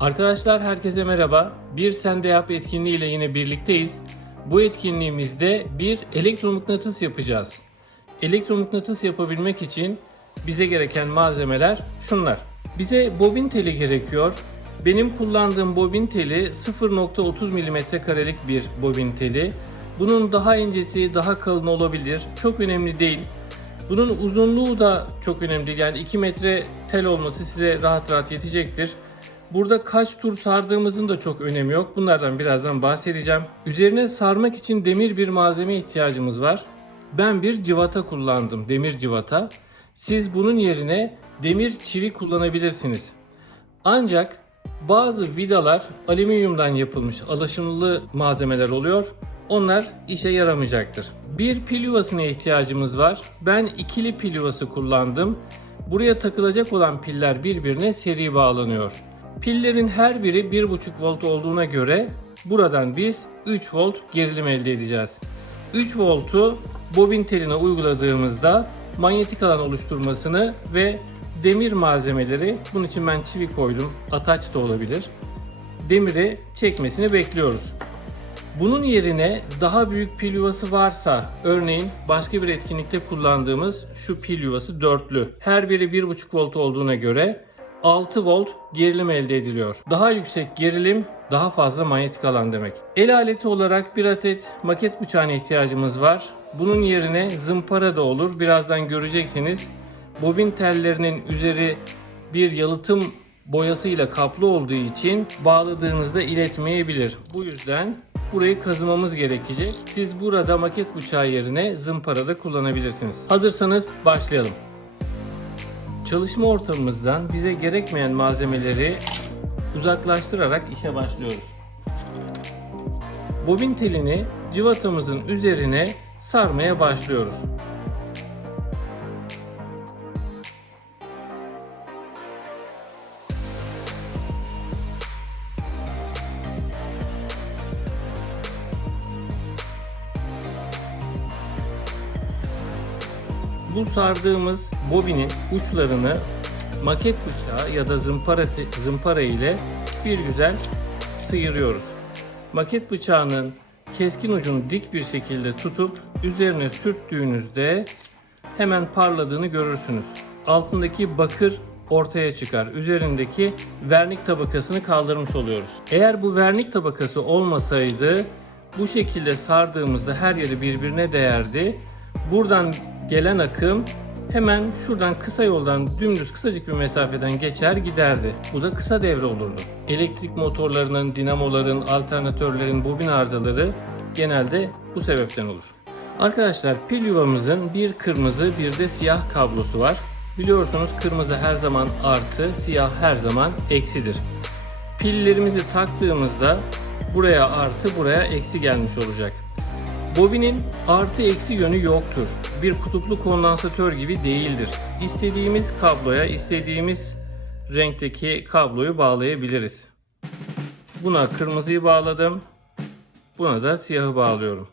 Arkadaşlar herkese merhaba. Bir Sende Yap etkinliği ile yine birlikteyiz. Bu etkinliğimizde bir elektromıknatıs yapacağız. Elektromıknatıs yapabilmek için bize gereken malzemeler şunlar. Bize bobin teli gerekiyor. Benim kullandığım bobin teli 0.30 mm karelik bir bobin teli. Bunun daha incesi, daha kalın olabilir. Çok önemli değil. Bunun uzunluğu da çok önemli. Yani 2 metre tel olması size rahat rahat yetecektir. Burada kaç tur sardığımızın da çok önemi yok. Bunlardan birazdan bahsedeceğim. Üzerine sarmak için demir bir malzeme ihtiyacımız var. Ben bir civata kullandım. Demir civata. Siz bunun yerine demir çivi kullanabilirsiniz. Ancak bazı vidalar alüminyumdan yapılmış alaşımlı malzemeler oluyor. Onlar işe yaramayacaktır. Bir pil yuvasına ihtiyacımız var. Ben ikili pil yuvası kullandım. Buraya takılacak olan piller birbirine seri bağlanıyor. Pillerin her biri 1.5 volt olduğuna göre buradan biz 3 volt gerilim elde edeceğiz. 3 voltu bobin teline uyguladığımızda manyetik alan oluşturmasını ve demir malzemeleri, bunun için ben çivi koydum, ataç da olabilir, demiri çekmesini bekliyoruz. Bunun yerine daha büyük pil yuvası varsa, örneğin başka bir etkinlikte kullandığımız şu pil yuvası dörtlü. Her biri 1.5 volt olduğuna göre 6 volt gerilim elde ediliyor. Daha yüksek gerilim daha fazla manyetik alan demek. El aleti olarak bir adet maket bıçağına ihtiyacımız var. Bunun yerine zımpara da olur. Birazdan göreceksiniz. Bobin tellerinin üzeri bir yalıtım boyasıyla kaplı olduğu için bağladığınızda iletmeyebilir. Bu yüzden burayı kazımamız gerekecek. Siz burada maket bıçağı yerine zımpara da kullanabilirsiniz. Hazırsanız başlayalım. Çalışma ortamımızdan bize gerekmeyen malzemeleri uzaklaştırarak işe başlıyoruz. Bobin telini cıvatamızın üzerine sarmaya başlıyoruz. Bu sardığımız bobinin uçlarını maket bıçağı ya da zımpara, zımpara ile bir güzel sıyırıyoruz. Maket bıçağının keskin ucunu dik bir şekilde tutup üzerine sürttüğünüzde hemen parladığını görürsünüz. Altındaki bakır ortaya çıkar. Üzerindeki vernik tabakasını kaldırmış oluyoruz. Eğer bu vernik tabakası olmasaydı bu şekilde sardığımızda her yeri birbirine değerdi. Buradan gelen akım hemen şuradan kısa yoldan dümdüz kısacık bir mesafeden geçer giderdi. Bu da kısa devre olurdu. Elektrik motorlarının, dinamoların, alternatörlerin bobin arızaları genelde bu sebepten olur. Arkadaşlar pil yuvamızın bir kırmızı bir de siyah kablosu var. Biliyorsunuz kırmızı her zaman artı, siyah her zaman eksidir. Pillerimizi taktığımızda buraya artı, buraya eksi gelmiş olacak. Bobinin artı eksi yönü yoktur. Bir kutuplu kondansatör gibi değildir. İstediğimiz kabloya istediğimiz renkteki kabloyu bağlayabiliriz. Buna kırmızıyı bağladım. Buna da siyahı bağlıyorum.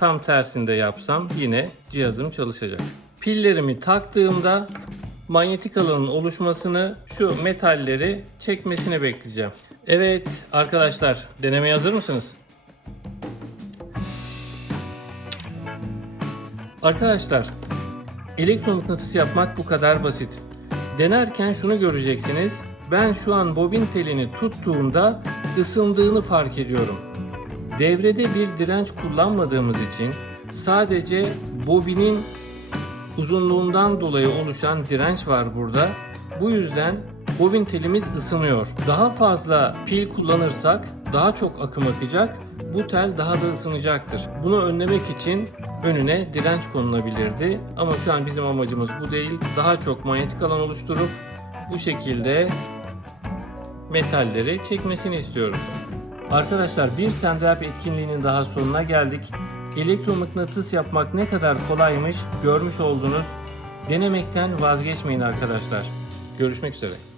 Tam tersinde yapsam yine cihazım çalışacak. Pillerimi taktığımda manyetik alanın oluşmasını şu metalleri çekmesini bekleyeceğim. Evet arkadaşlar denemeye hazır mısınız? Arkadaşlar, elektromıknatıs yapmak bu kadar basit. Denerken şunu göreceksiniz. Ben şu an bobin telini tuttuğumda ısındığını fark ediyorum. Devrede bir direnç kullanmadığımız için sadece bobinin uzunluğundan dolayı oluşan direnç var burada. Bu yüzden bobin telimiz ısınıyor. Daha fazla pil kullanırsak daha çok akım akacak. Bu tel daha da ısınacaktır. Bunu önlemek için önüne direnç konulabilirdi. Ama şu an bizim amacımız bu değil. Daha çok manyetik alan oluşturup bu şekilde metalleri çekmesini istiyoruz. Arkadaşlar bir Senderp etkinliğinin daha sonuna geldik. Elektromıknatıs yapmak ne kadar kolaymış görmüş oldunuz. Denemekten vazgeçmeyin arkadaşlar. Görüşmek üzere.